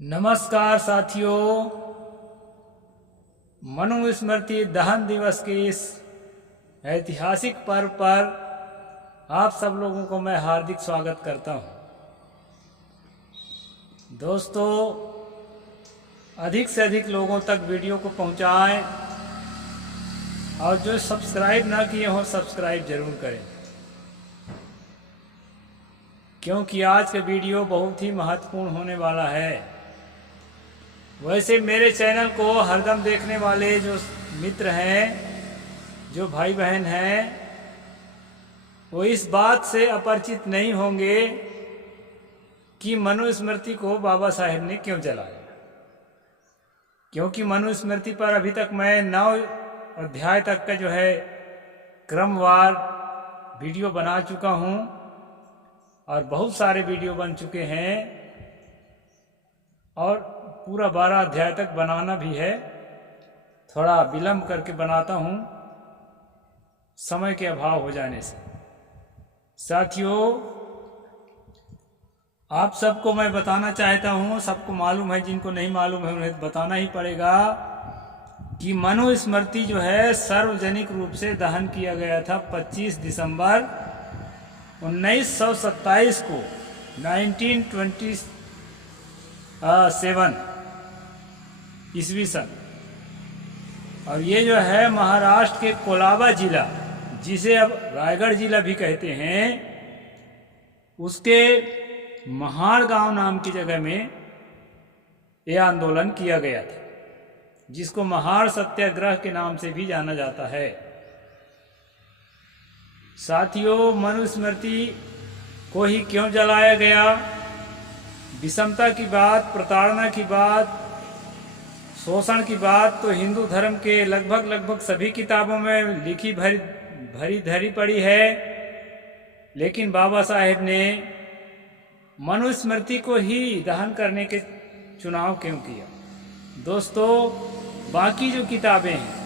नमस्कार साथियों, मनुस्मृति दहन दिवस के इस ऐतिहासिक पर्व पर आप सब लोगों को मैं हार्दिक स्वागत करता हूं। दोस्तों, अधिक से अधिक लोगों तक वीडियो को पहुंचाएं और जो सब्सक्राइब ना किए हों सब्सक्राइब जरूर करें, क्योंकि आज का वीडियो बहुत ही महत्वपूर्ण होने वाला है। वैसे मेरे चैनल को हरदम देखने वाले जो मित्र हैं, जो भाई बहन हैं, वो इस बात से अपरिचित नहीं होंगे कि मनुस्मृति को बाबा साहेब ने क्यों जलाया। क्योंकि मनुस्मृति पर अभी तक मैं 9 अध्याय तक का जो है क्रमवार वीडियो बना चुका हूँ और बहुत सारे वीडियो बन चुके हैं और पूरा 12 अध्याय तक बनाना भी है। थोड़ा विलंब करके बनाता हूँ समय के अभाव हो जाने से। साथियों, आप सबको मैं बताना चाहता हूँ, सबको मालूम है, जिनको नहीं मालूम है उन्हें बताना ही पड़ेगा कि मनुस्मृति जो है सार्वजनिक रूप से दहन किया गया था 25 दिसंबर 1927 को, 1927 ईस्वी सन। और ये जो है महाराष्ट्र के कोलाबा जिला, जिसे अब रायगढ़ जिला भी कहते हैं, उसके महाड़ गांव नाम की जगह में ये आंदोलन किया गया था, जिसको महाड़ सत्याग्रह के नाम से भी जाना जाता है। साथियों, मनुस्मृति को ही क्यों जलाया गया? विषमता की बात, प्रताड़ना की बात, शोषण की बात तो हिंदू धर्म के लगभग सभी किताबों में लिखी भरी धरी पड़ी है, लेकिन बाबा साहेब ने मनुस्मृति को ही दहन करने के चुनाव क्यों किया? दोस्तों, बाकी जो किताबें हैं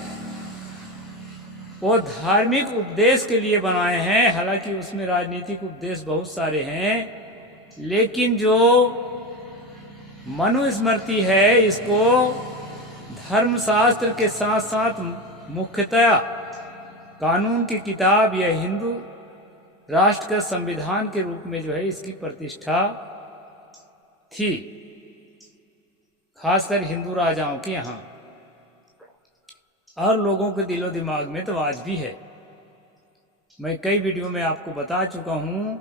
वो धार्मिक उपदेश के लिए बनाए हैं, हालांकि उसमें राजनीतिक उपदेश बहुत सारे हैं, लेकिन जो मनुस्मृति है इसको धर्मशास्त्र के साथ साथ मुख्यतया कानून की किताब या हिंदू राष्ट्र का संविधान के रूप में जो है इसकी प्रतिष्ठा थी, खासकर हिंदू राजाओं के यहाँ, और लोगों के दिलो दिमाग में तो आज भी है। मैं कई वीडियो में आपको बता चुका हूँ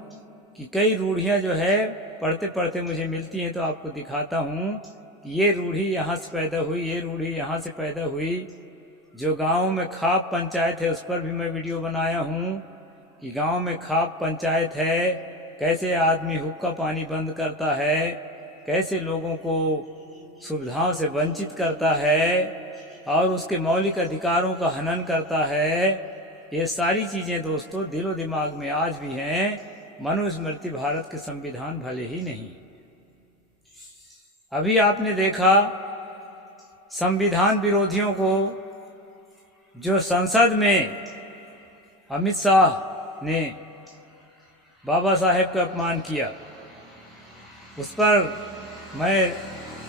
कि कई रूढ़ियाँ जो है पढ़ते पढ़ते मुझे मिलती हैं, तो आपको दिखाता हूँ कि ये रूढ़ी यहाँ से पैदा हुई, ये रूढ़ी यहाँ से पैदा हुई। जो गाँव में खाप पंचायत है उस पर भी मैं वीडियो बनाया हूँ कि गाँव में खाप पंचायत है, कैसे आदमी हुक्का पानी बंद करता है, कैसे लोगों को सुविधाओं से वंचित करता है और उसके मौलिक अधिकारों का हनन करता है। ये सारी चीज़ें दोस्तों दिलो दिमाग में आज भी हैं। मनुस्मृति भारत के संविधान भले ही नहीं। अभी आपने देखा संविधान विरोधियों को जो संसद में अमित शाह ने बाबा साहेब का अपमान किया, उस पर मैं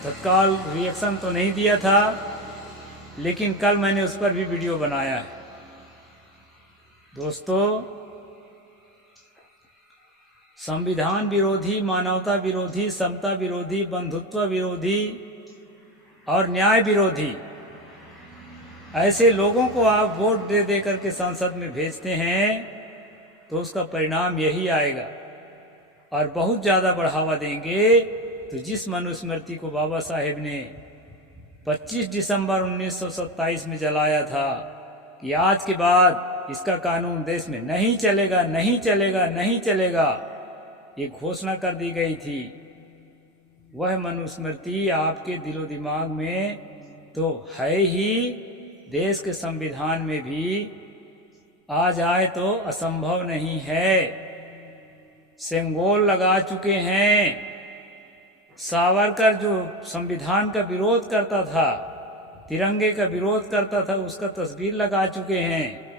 तत्काल रिएक्शन तो नहीं दिया था, लेकिन कल मैंने उस पर भी वीडियो बनाया है। दोस्तों, संविधान विरोधी, मानवता विरोधी, समता विरोधी, बंधुत्व विरोधी और न्याय विरोधी ऐसे लोगों को आप वोट दे दे करके संसद में भेजते हैं तो उसका परिणाम यही आएगा। और बहुत ज़्यादा बढ़ावा देंगे तो जिस मनुस्मृति को बाबा साहेब ने 25 दिसंबर 1927 में जलाया था कि आज के बाद इसका कानून देश में नहीं चलेगा, नहीं चलेगा, नहीं चलेगा, ये घोषणा कर दी गई थी, वह मनुस्मृति आपके दिलो दिमाग में तो है ही, देश के संविधान में भी आ जाए तो असंभव नहीं है। सेंगोल लगा चुके हैं। सावरकर जो संविधान का विरोध करता था, तिरंगे का विरोध करता था, उसका तस्वीर लगा चुके हैं।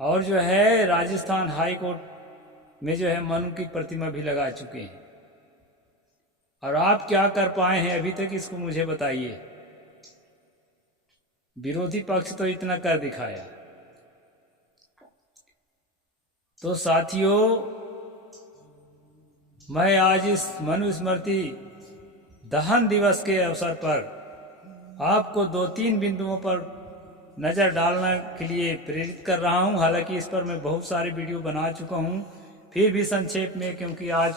और जो है राजस्थान हाई कोर्ट में जो है मनु की प्रतिमा भी लगा चुके हैं। और आप क्या कर पाए हैं अभी तक, इसको मुझे बताइए। विरोधी पक्ष तो इतना कर दिखाया। तो साथियों, मैं आज इस मनुस्मृति दहन दिवस के अवसर पर आपको 2-3 बिंदुओं पर नज़र डालने के लिए प्रेरित कर रहा हूं। हालांकि इस पर मैं बहुत सारे वीडियो बना चुका हूं, फिर भी संक्षेप में, क्योंकि आज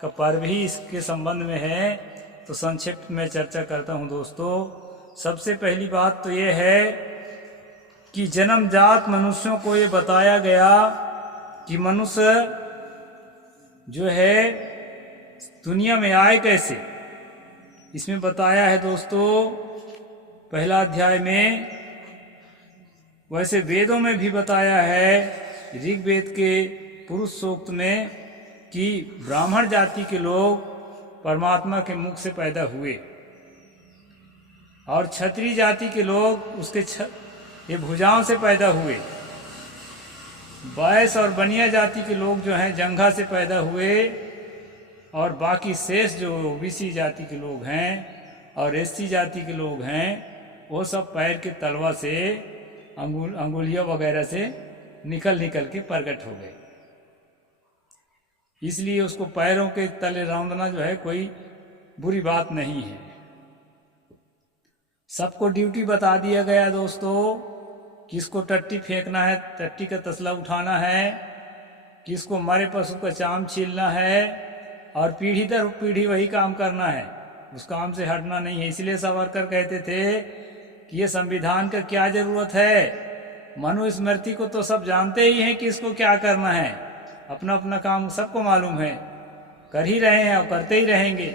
का पर्व ही इसके संबंध में है, तो संक्षिप्त में चर्चा करता हूं। दोस्तों, सबसे पहली बात तो ये है कि जन्मजात मनुष्यों को ये बताया गया कि मनुष्य जो है दुनिया में आए कैसे। इसमें बताया है दोस्तों पहला अध्याय में, वैसे वेदों में भी बताया है, ऋग्वेद के पुरुष सूक्त में, कि ब्राह्मण जाति के लोग परमात्मा के मुख से पैदा हुए और क्षत्रिय जाति के लोग उसके ये भुजाओं से पैदा हुए। वैश्य और बनिया जाति के लोग जो हैं जंघा से पैदा हुए, और बाकी शेष जो ओबीसी जाति के लोग हैं और एससी जाति के लोग हैं वो सब पैर के तलवा से, अंगुलियों वगैरह से निकल के प्रकट हो गए। इसलिए उसको पैरों के तले रौंदना जो है कोई बुरी बात नहीं है। सबको ड्यूटी बता दिया गया दोस्तों, किसको टट्टी फेंकना है, टट्टी का तसला उठाना है, किसको मरे पशु का चाम छीलना है, और पीढ़ी दर पीढ़ी वही काम करना है, उस काम से हटना नहीं है। इसलिए सावरकर कहते थे कि ये संविधान का क्या जरूरत है, मनुस्मृति को तो सब जानते ही हैं कि इसको क्या करना है, अपना अपना काम सबको मालूम है, कर ही रहे हैं और करते ही रहेंगे,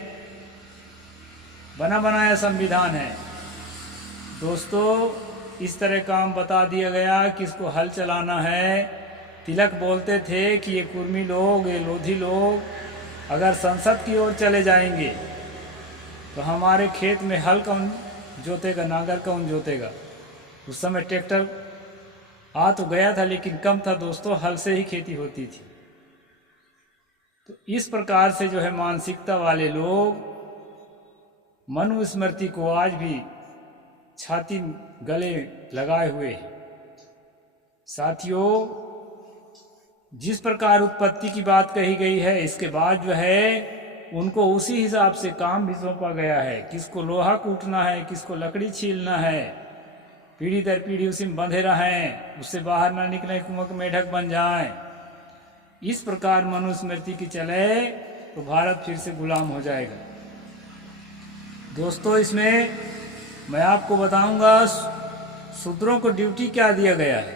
बना बनाया संविधान है। दोस्तों, इस तरह काम बता दिया गया, किसको हल चलाना है। तिलक बोलते थे कि ये कुर्मी लोग, ये लोधी लोग अगर संसद की ओर चले जाएंगे तो हमारे खेत में हल कौन जोतेगा, नांगर कौन जोतेगा। उस समय ट्रैक्टर आ तो गया था लेकिन कम था दोस्तों, हल से ही खेती होती थी। तो इस प्रकार से जो है मानसिकता वाले लोग मनुस्मृति को आज भी छाती गले लगाए हुए हैं। साथियों, जिस प्रकार उत्पत्ति की बात कही गई है, इसके बाद जो है उनको उसी हिसाब से काम भी सौंपा गया है, किसको लोहा कूटना है, किसको लकड़ी छीलना है, पीढ़ी दर पीढ़ी उसी में बंधे रहें, उससे बाहर ना निकले, कुमक मेढक बन जाएं। इस प्रकार मनुस्मृति की चले तो भारत फिर से गुलाम हो जाएगा। दोस्तों, इसमें मैं आपको बताऊंगा शूद्रों को ड्यूटी क्या दिया गया है।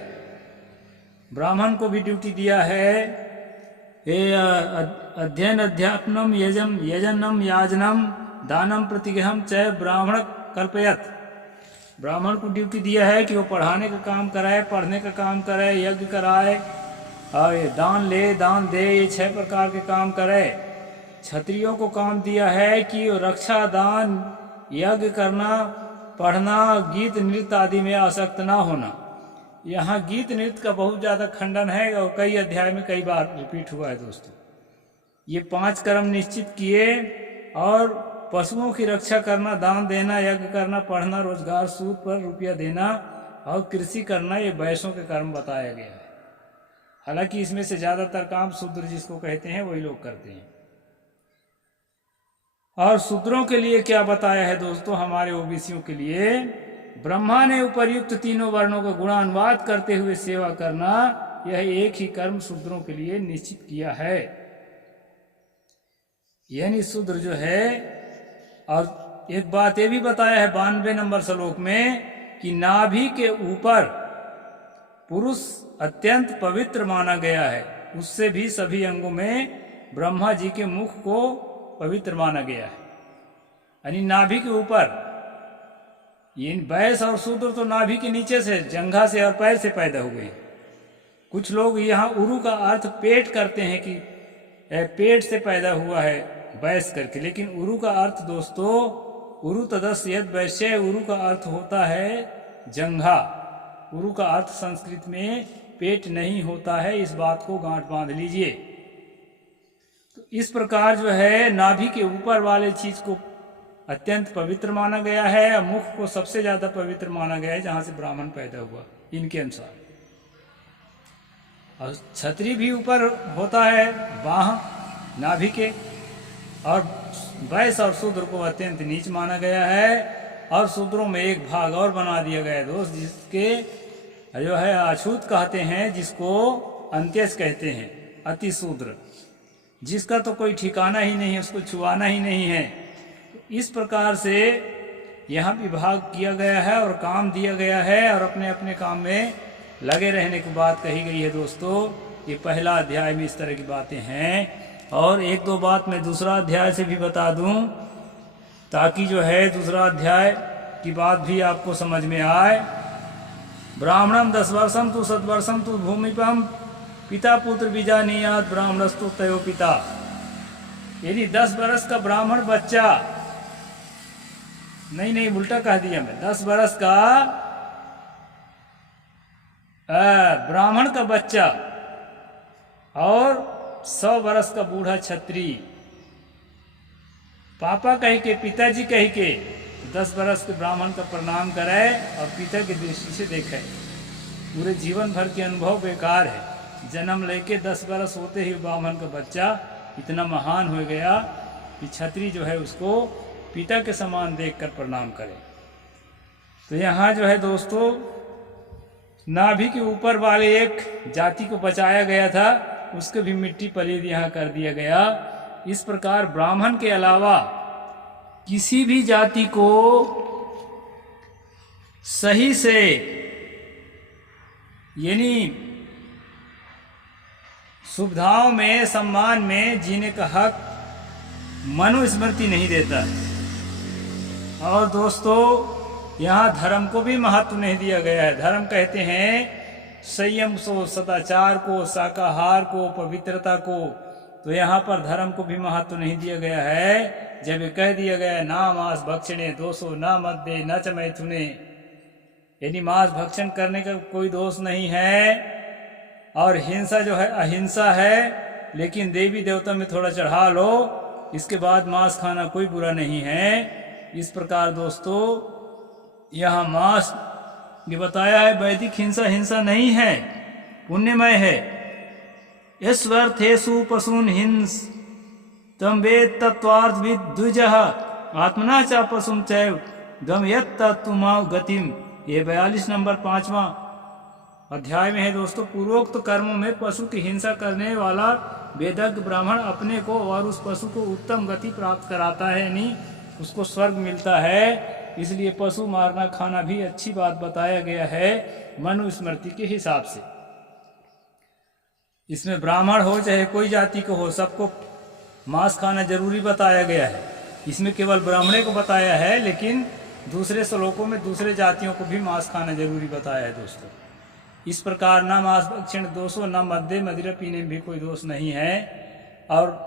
ब्राह्मण को भी ड्यूटी दिया है, अध्ययन अध्यापनम यजनम याजनम दानम प्रतिग्रहम च ब्राह्मण कल्पयत। ब्राह्मण को ड्यूटी दिया है कि वो पढ़ाने का काम कराए, पढ़ने का काम करे, यज्ञ कराए और दान ले दान दे, ये 6 प्रकार के काम करे। क्षत्रियों को काम दिया है कि वो रक्षा, दान, यज्ञ करना, पढ़ना, गीत नृत्य आदि में आसक्त ना होना। यहाँ गीत नृत्य का बहुत ज़्यादा खंडन है और कई अध्याय में कई बार रिपीट हुआ है दोस्तों। ये 5 कर्म निश्चित किए, और पशुओं की रक्षा करना, दान देना, यज्ञ करना, पढ़ना, रोजगार, सूद पर रुपया देना और कृषि करना, ये वैश्यों के कर्म बताया गया है। हालांकि इसमें से ज़्यादातर काम शूद्र जिसको कहते हैं वही लोग करते हैं। और शूद्रों के लिए क्या बताया है दोस्तों, हमारे ओबीसियों के लिए ब्रह्मा ने उपर्युक्त तीनों वर्णों का गुणानुवाद करते हुए सेवा करना, यह एक ही कर्म शूद्रों के लिए निश्चित किया है। यानी शूद्र जो है, और एक बात ये भी बताया है 92 नंबर श्लोक में कि नाभि के ऊपर पुरुष अत्यंत पवित्र माना गया है, उससे भी सभी अंगों में ब्रह्मा जी के मुख को पवित्र माना गया है। यानी नाभि के ऊपर, ये वैश्य और शूद्र तो नाभि के नीचे से, जंघा से और पैर से पैदा हुए। कुछ लोग यहाँ उरु का अर्थ पेट करते हैं कि पेट से पैदा हुआ है वैश्य करके, लेकिन उरु का अर्थ दोस्तों, उरु तदस्य यद वैश्य, उरु का अर्थ होता है जंघा। उरु का अर्थ संस्कृत में पेट नहीं होता है, इस बात को गांठ बांध लीजिए। तो इस प्रकार जो है नाभि के ऊपर वाले चीज को अत्यंत पवित्र माना गया है और मुख को सबसे ज्यादा पवित्र माना गया है, जहां से ब्राह्मण पैदा हुआ इनके अनुसार। और छतरी भी ऊपर होता है बाह नाभि के, और वैश्य और शूद्र को अत्यंत नीच माना गया है। और शूद्रों में एक भाग और बना दिया गया है दोस्त, जिसके जो है अछूत कहते हैं, जिसको अंत्यज कहते हैं, अति शूद्र, जिसका तो कोई ठिकाना ही नहीं है, उसको छुआना ही नहीं है। इस प्रकार से यहाँ विभाग किया गया है और काम दिया गया है, और अपने अपने काम में लगे रहने की बात कही गई है दोस्तों। ये पहला अध्याय में इस तरह की बातें हैं। और एक दो बात मैं दूसरा अध्याय से भी बता दूं, ताकि जो है दूसरा अध्याय की बात भी आपको समझ में आए। ब्राह्मणम 10 वर्षम तु सद्वर्षम तु भूमिपम पिता पुत्र बीजानीयात ब्राह्मणस्तु तयो पिता। यदि 10 वर्ष का ब्राह्मण बच्चा, नहीं उल्टा कह दिया मैं, 10 वर्ष का ब्राह्मण का बच्चा और 100 वर्ष का बूढ़ा छत्री, पापा कह के पिताजी कह के 10 वर्ष के ब्राह्मण का प्रणाम करे और पिता की दृष्टि से देखे। पूरे जीवन भर के अनुभव बेकार है। जन्म लेके 10 वर्ष होते ही ब्राह्मण का बच्चा इतना महान हो गया कि छत्री जो है उसको पिता के समान देखकर प्रणाम करे। तो यहाँ जो है दोस्तों नाभि के ऊपर वाले एक जाति को बचाया गया था, उसके भी मिट्टी पलीद यहाँ कर दिया गया। इस प्रकार ब्राह्मण के अलावा किसी भी जाति को सही से यानी सुविधाओं में सम्मान में जीने का हक मनुस्मृति नहीं देता। और दोस्तों यहाँ धर्म को भी महत्व नहीं दिया गया है। धर्म कहते हैं संयम को, सदाचार को, शाकाहार को, पवित्रता को। तो यहाँ पर धर्म को भी महत्व नहीं दिया गया है। जब ये कह दिया गया है ना मांस भक्षणे दोषो न मद्दे न च मैथुने, यानी मांस भक्षण करने का कोई दोष नहीं है, और हिंसा जो है अहिंसा है, लेकिन देवी देवता में थोड़ा चढ़ा लो, इसके बाद मांस खाना कोई बुरा नहीं है। इस प्रकार दोस्तों यहाँ मांस ये बताया है, वैदिक हिंसा नहीं है, पुण्यमय है। ईश्वर्थेषु पशून हिंस तम वेद तत्वार्थ विद द्विजः आत्मना च पशुम चैव गमयत तुमाव गतिम। ये 42 नंबर 5वां अध्याय में है दोस्तों। पूर्वोक्त कर्मों में पशु की हिंसा करने वाला वेदज्ञ ब्राह्मण अपने को और उस पशु को उत्तम गति प्राप्त कराता है, यानी उसको स्वर्ग मिलता है। इसलिए पशु मारना खाना भी अच्छी बात बताया गया है मनुस्मृति के हिसाब से। इसमें ब्राह्मण हो चाहे कोई जाति को हो, सबको मांस खाना जरूरी बताया गया है। इसमें केवल ब्राह्मणे को बताया है, लेकिन दूसरे श्लोकों में दूसरे जातियों को भी मांस खाना जरूरी बताया है दोस्तों। इस प्रकार न मांस भक्षण दोषो न मद्य, मदिरा पीने में भी कोई दोष नहीं है। और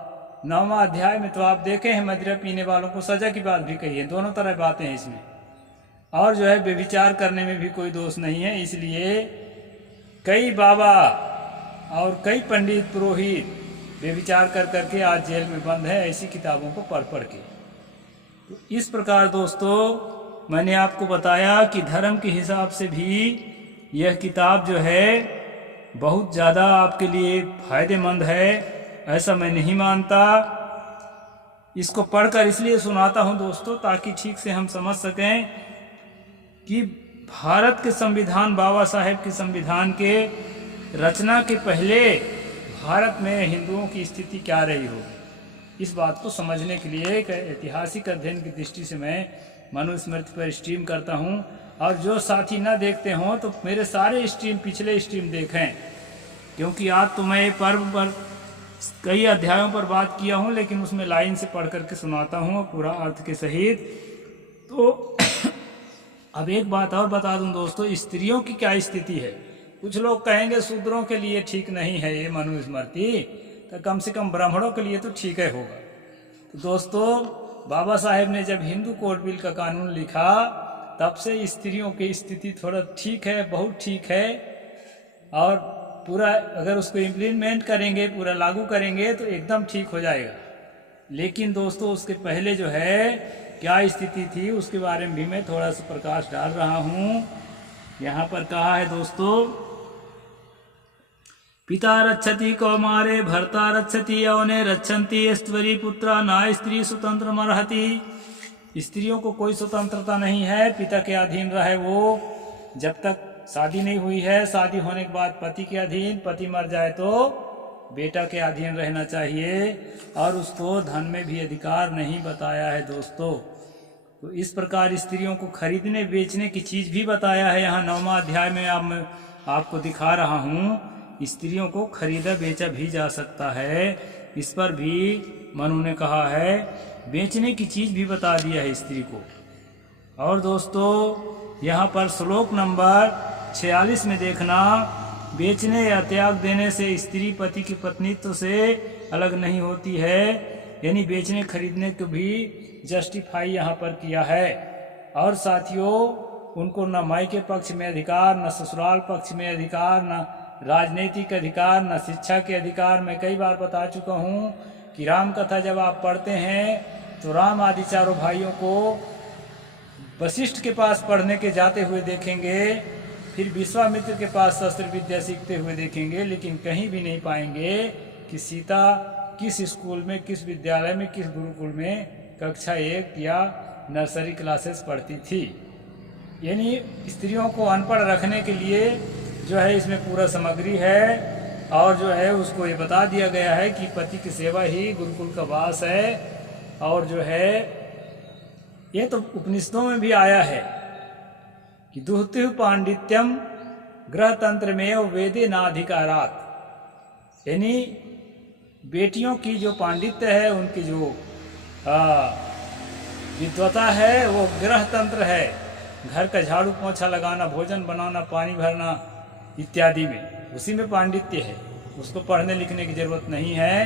9वां अध्याय में तो आप देखे हैं मदिरा पीने वालों को सजा की बात भी कही है। दोनों तरह बातें हैं इसमें। और जो है व्यभिचार करने में भी कोई दोष नहीं है। इसलिए कई बाबा और कई पंडित पुरोहित व्यभिचार कर करके आज जेल में बंद है, ऐसी किताबों को पढ़ के। तो इस प्रकार दोस्तों मैंने आपको बताया कि धर्म के हिसाब से भी यह किताब जो है बहुत ज़्यादा आपके लिए फायदेमंद है, ऐसा मैं नहीं मानता। इसको पढ़कर इसलिए सुनाता हूं दोस्तों ताकि ठीक से हम समझ सकें कि भारत के संविधान, बाबा साहेब के संविधान के रचना के पहले भारत में हिंदुओं की स्थिति क्या रही हो। इस बात को समझने के लिए एक ऐतिहासिक अध्ययन की दृष्टि से मैं मनुस्मृति पर स्ट्रीम करता हूं। और जो साथी ना देखते हों तो मेरे सारे स्ट्रीम, पिछले स्ट्रीम देखें, क्योंकि आज तो मैं पर्व पर कई अध्यायों पर बात किया हूं, लेकिन उसमें लाइन से पढ़ करके सुनाता हूं पूरा अर्थ के सहित। तो अब एक बात और बता दूं दोस्तों, स्त्रियों की क्या स्थिति है। कुछ लोग कहेंगे शूद्रों के लिए ठीक नहीं है ये मनुस्मृति, तो कम से कम ब्राह्मणों के लिए तो ठीक है होगा। तो दोस्तों बाबा साहेब ने जब हिंदू कोड बिल का कानून लिखा तब से स्त्रियों की स्थिति थोड़ा ठीक है, बहुत ठीक है। और पूरा अगर उसको इम्प्लीमेंट करेंगे, पूरा लागू करेंगे तो एकदम ठीक हो जाएगा। लेकिन दोस्तों उसके पहले जो है क्या स्थिति थी उसके बारे में भी मैं थोड़ा सा प्रकाश डाल रहा हूँ। यहाँ पर कहा है दोस्तों, पिता रक्षति कौमारे भर्ता रक्षति यौने रक्षन्ति स्त्वरी पुत्रा ना स्त्री स्वतंत्र मरहति। स्त्रियों को कोई स्वतंत्रता नहीं है, पिता के अधीन रहे वो जब तक शादी नहीं हुई है। शादी होने के बाद पति के अधीन, पति मर जाए तो बेटा के अधीन रहना चाहिए। और उसको धन में भी अधिकार नहीं बताया है दोस्तों। तो इस प्रकार स्त्रियों को खरीदने बेचने की चीज़ भी बताया है। यहाँ 9वां अध्याय में अब मैं आपको दिखा रहा हूँ, स्त्रियों को खरीदा बेचा भी जा सकता है। इस पर भी मनु ने कहा है, बेचने की चीज़ भी बता दिया है स्त्री को। और दोस्तों यहाँ पर श्लोक नंबर 46 में देखना, बेचने या त्याग देने से स्त्री पति की पत्नीत्व से अलग नहीं होती है। यानी बेचने खरीदने को भी जस्टिफाई यहाँ पर किया है। और साथियों उनको न माई के पक्ष में अधिकार, न ससुराल पक्ष में अधिकार, न राजनीतिक अधिकार, न शिक्षा के अधिकार। मैं कई बार बता चुका हूँ कि राम कथा जब आप पढ़ते हैं तो राम आदि चारों भाइयों को वशिष्ठ के पास पढ़ने के जाते हुए देखेंगे, फिर विश्वामित्र के पास शस्त्र विद्या सीखते हुए देखेंगे, लेकिन कहीं भी नहीं पाएंगे कि सीता किस स्कूल में, किस विद्यालय में, किस गुरुकुल में कक्षा 1 या नर्सरी क्लासेस पढ़ती थी। यानी स्त्रियों को अनपढ़ रखने के लिए जो है इसमें पूरा सामग्री है। और जो है उसको ये बता दिया गया है कि पति की सेवा ही गुरुकुल का वास है। और जो है ये तो उपनिषदों में भी आया है कि दुहतु पांडित्यम ग्रह तंत्र में वेदे नाधिकारात। यानी बेटियों की जो पांडित्य है, उनकी जो विद्वता है वो ग्रह तंत्र है। घर का झाड़ू पोछा लगाना, भोजन बनाना, पानी भरना इत्यादि में, उसी में पांडित्य है। उसको पढ़ने लिखने की जरूरत नहीं है।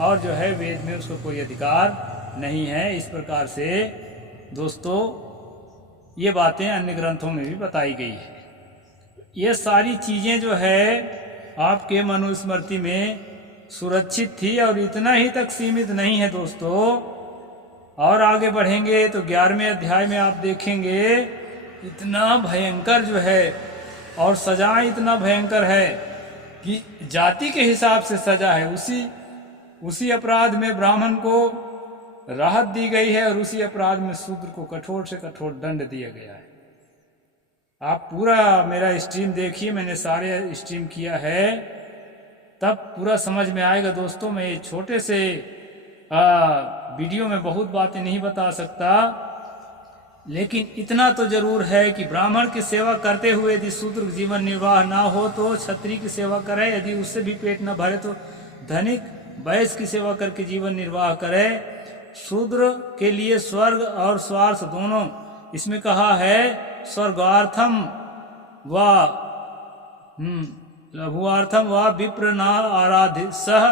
और जो है वेद में उसको कोई अधिकार नहीं है। इस प्रकार से दोस्तों ये बातें अन्य ग्रंथों में भी बताई गई है। ये सारी चीज़ें जो है आपके मनुस्मृति में सुरक्षित थी और इतना ही तक सीमित नहीं है दोस्तों। और आगे बढ़ेंगे तो 11वें अध्याय में आप देखेंगे इतना भयंकर जो है और सजा इतना भयंकर है कि जाति के हिसाब से सजा है। उसी अपराध में ब्राह्मण को राहत दी गई है और उसी अपराध में शूद्र को कठोर से कठोर दंड दिया गया है। आप पूरा मेरा स्ट्रीम देखिए, मैंने सारे स्ट्रीम किया है, तब पूरा समझ में आएगा दोस्तों। मैं ये छोटे से वीडियो में बहुत बातें नहीं बता सकता, लेकिन इतना तो जरूर है कि ब्राह्मण की सेवा करते हुए यदि शूद्र जीवन निर्वाह ना हो तो क्षत्रिय की सेवा करे, यदि उससे भी पेट न भरे तो धनिक वैश्य की सेवा करके जीवन निर्वाह करे। शूद्र के लिए स्वर्ग और स्वार्थ दोनों इसमें कहा है। स्वर्गार्थम व लघुआर्थम व विप्र न आराध्य सह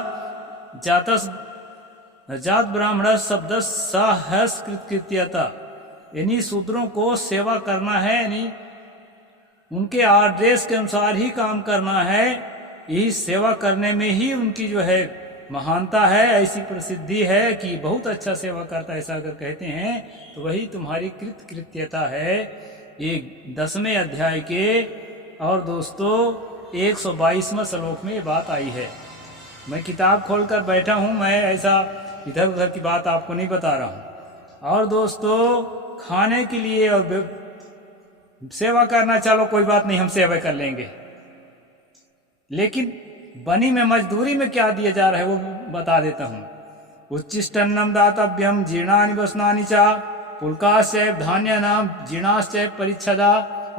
जात ब्राह्मण शब्द सहस्कृत्यता। यानी शूद्रों को सेवा करना है, यानी उनके आदेश के अनुसार ही काम करना है। यही सेवा करने में ही उनकी जो है महानता है। ऐसी प्रसिद्धि है कि बहुत अच्छा सेवा करता है, ऐसा अगर कहते हैं तो वही तुम्हारी कृत्यता है। ये 10वें अध्याय के और दोस्तों 122वें श्लोक में ये बात आई है। मैं किताब खोलकर बैठा हूँ, मैं ऐसा इधर उधर की बात आपको नहीं बता रहा हूँ। और दोस्तों खाने के लिए और सेवा करना, चलो कोई बात नहीं, हम सेवा कर लेंगे, लेकिन बनी में मजदूरी में क्या दिया जा रहा है वो बता देता हूँ। उच्चिष्टन्नम दातव्यम जीर्णानि वसनानि च पुलकाश्चैव धान्यानाम जीर्णाश्चैव परिच्छदा।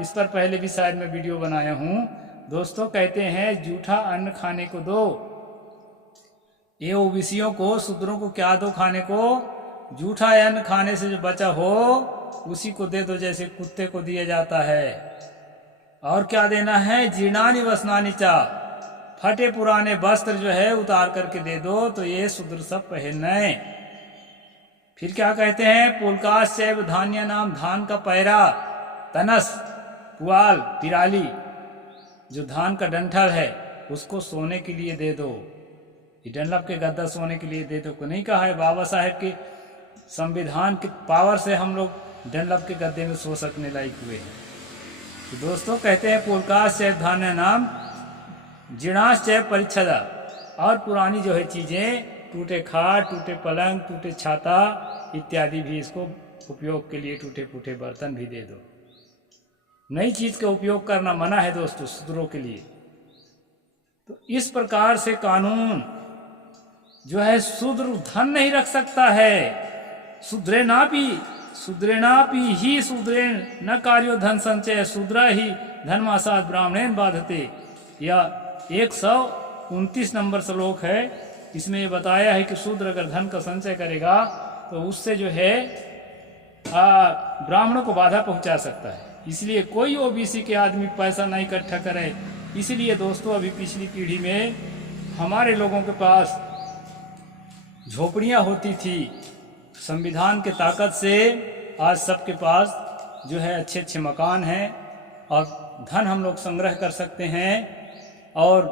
इस पर पहले भी शायद मैं वीडियो बनाया हूँ। दोस्तों कहते हैं जूठा अन्न खाने को दो। ये ओबीसियों को, शूद्रों को क्या दो खाने को? जूठा अन्न खाने से जो बचा हो उसी को दे दो, जैसे कुत्ते को दिया जाता है। और क्या देना है? जीर्णानि वसनानि च, फटे पुराने वस्त्र जो है उतार करके दे दो, तो ये शूद्र सब पहने। फिर क्या कहते हैं? पुलकाश्चैव धान्य नाम, धान का पैरा, तनस, पुआल, पिराली, जो धान का डंठल है उसको सोने के लिए दे दो, ये डनलप के गद्दा सोने के लिए दे दो को नहीं कहा है। बाबा साहेब के संविधान के पावर से हम लोग डनलप के गद्दे में सो सकने लायक हुए हैं। तो दोस्तों कहते हैं पुलकाश चैव धान्य नाम जीर्णाश चैव परिच्छदा, और पुरानी जो है चीज़ें, टूटे खाट, टूटे पलंग, टूटे छाता इत्यादि भी इसको उपयोग के लिए, टूटे फूटे बर्तन भी दे दो। नई चीज़ का उपयोग करना मना है दोस्तों शूद्रों के लिए। तो इस प्रकार से कानून जो है शूद्र धन नहीं रख सकता है। शूद्रेणापि ही शूद्रेण न कार्यो धन संचय शूद्रा ही धर्मासाद ब्राह्मणेन बाधते। यह 129 नंबर श्लोक है। इसमें ये बताया है कि शूद्र अगर धन का संचय करेगा तो उससे जो है ब्राह्मणों को बाधा पहुंचा सकता है। इसलिए कोई ओबीसी के आदमी पैसा नहीं इकट्ठा करे। इसलिए दोस्तों अभी पिछली पीढ़ी में हमारे लोगों के पास झोपड़ियाँ होती थी। संविधान के ताकत से आज सबके पास जो है अच्छे अच्छे मकान हैं और धन हम लोग संग्रह कर सकते हैं। और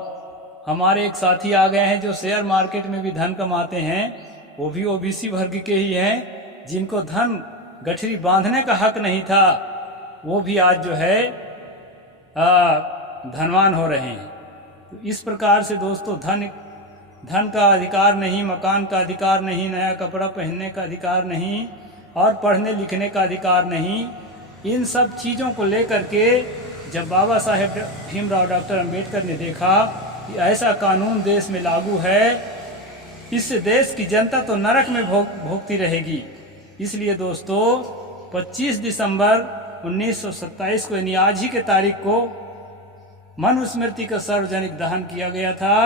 हमारे एक साथी आ गए हैं जो शेयर मार्केट में भी धन कमाते हैं, वो भी ओबीसी वर्ग के ही हैं। जिनको धन गठरी बांधने का हक नहीं था वो भी आज जो है धनवान हो रहे हैं। तो इस प्रकार से दोस्तों धन का अधिकार नहीं, मकान का अधिकार नहीं, नया कपड़ा पहनने का अधिकार नहीं और पढ़ने लिखने का अधिकार नहीं। इन सब चीज़ों को लेकर के जब बाबा साहेब भीमराव डॉक्टर अंबेडकर ने देखा कि ऐसा कानून देश में लागू है, इससे देश की जनता तो नरक में भोगती रहेगी। इसलिए दोस्तों 25 दिसंबर 1927 को यानी आज ही के तारीख को मनुस्मृति का सार्वजनिक दहन किया गया था।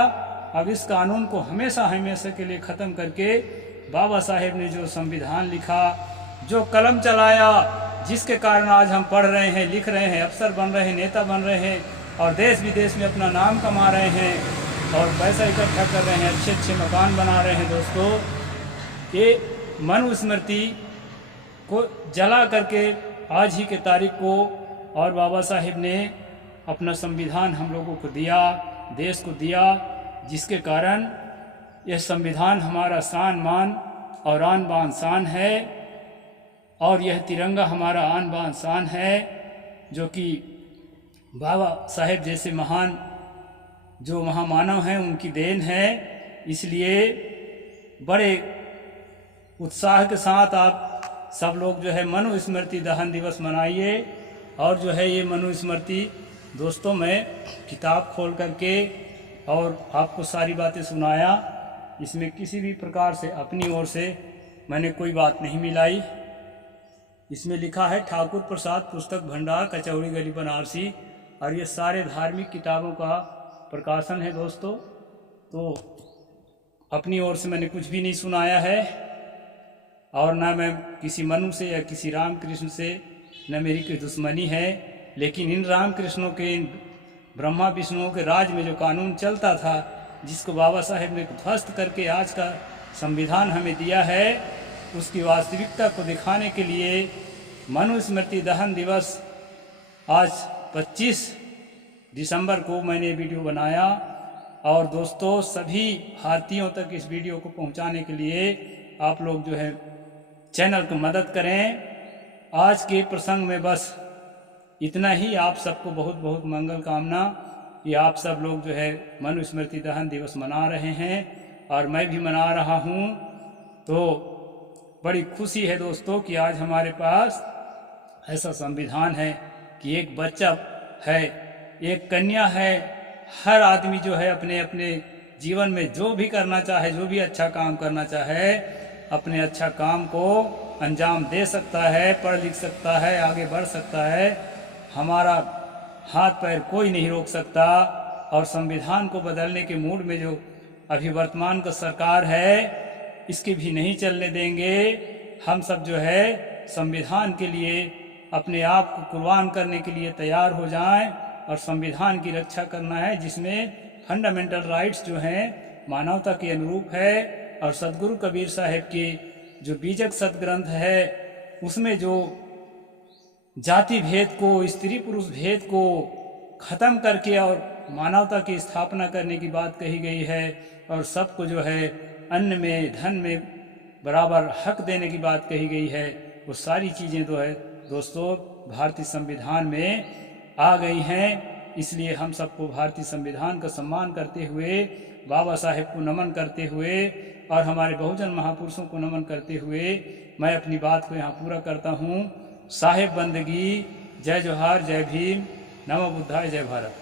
अब इस कानून को हमेशा हमेशा के लिए ख़त्म करके बाबा साहेब ने जो संविधान लिखा, जो कलम चलाया, जिसके कारण आज हम पढ़ रहे हैं, लिख रहे हैं, अफसर बन रहे हैं, नेता बन रहे हैं और देश विदेश में अपना नाम कमा रहे हैं और पैसा इकट्ठा कर रहे हैं, अच्छे अच्छे मकान बना रहे हैं। दोस्तों ये मनुस्मृति को जला करके आज ही के तारीख को और बाबा साहेब ने अपना संविधान हम लोगों को दिया, देश को दिया, जिसके कारण यह संविधान हमारा शान मान और आन बान शान है। और यह तिरंगा हमारा आन बान शान है, जो कि बाबा साहेब जैसे महान जो महामानव हैं उनकी देन है। इसलिए बड़े उत्साह के साथ आप सब लोग जो है मनुस्मृति दहन दिवस मनाइए। और जो है ये मनुस्मृति दोस्तों मैं किताब खोल करके और आपको सारी बातें सुनाया। इसमें किसी भी प्रकार से अपनी ओर से मैंने कोई बात नहीं मिलाई। इसमें लिखा है ठाकुर प्रसाद पुस्तक भंडार, कचौड़ी गली, बनारसी, और ये सारे धार्मिक किताबों का प्रकाशन है दोस्तों। तो अपनी ओर से मैंने कुछ भी नहीं सुनाया है और ना मैं किसी मनु से या किसी रामकृष्ण से न मेरी कोई दुश्मनी है। लेकिन इन रामकृष्णों के, इन ब्रह्मा विष्णुओं के राज में जो कानून चलता था, जिसको बाबा साहेब ने ध्वस्त करके आज का संविधान हमें दिया है, उसकी वास्तविकता को दिखाने के लिए मनुस्मृति दहन दिवस आज 25 दिसंबर को मैंने वीडियो बनाया। और दोस्तों सभी भारतीयों तक इस वीडियो को पहुंचाने के लिए आप लोग जो है चैनल को मदद करें। आज के प्रसंग में बस इतना ही। आप सबको बहुत बहुत मंगल कामना कि आप सब लोग जो है मनुस्मृति दहन दिवस मना रहे हैं और मैं भी मना रहा हूँ। तो बड़ी खुशी है दोस्तों कि आज हमारे पास ऐसा संविधान है कि एक बच्चा है, एक कन्या है, हर आदमी जो है अपने अपने जीवन में जो भी करना चाहे, जो भी अच्छा काम करना चाहे, अपने अच्छा काम को अंजाम दे सकता है, पढ़ लिख सकता है, आगे बढ़ सकता है। हमारा हाथ पैर कोई नहीं रोक सकता। और संविधान को बदलने के मूड में जो अभी वर्तमान का सरकार है, इसके भी नहीं चलने देंगे। हम सब जो है संविधान के लिए अपने आप को कुर्बान करने के लिए तैयार हो जाएं और संविधान की रक्षा करना है, जिसमें फंडामेंटल राइट्स जो हैं मानवता के अनुरूप है। और सदगुरु कबीर साहेब के जो बीजक सदग्रंथ है, उसमें जो जाति भेद को, स्त्री पुरुष भेद को ख़त्म करके और मानवता की स्थापना करने की बात कही गई है और सबको जो है अन्न में धन में बराबर हक देने की बात कही गई है। वो सारी चीज़ें जो है दोस्तों भारतीय संविधान में आ गई हैं। इसलिए हम सबको भारतीय संविधान का सम्मान करते हुए, बाबा साहेब को नमन करते हुए और हमारे बहुजन महापुरुषों को नमन करते हुए मैं अपनी बात को यहाँ पूरा करता हूँ। साहेब बंदगी, जय जोहार, जय भीम, नमो बुद्धाय, जय भारत।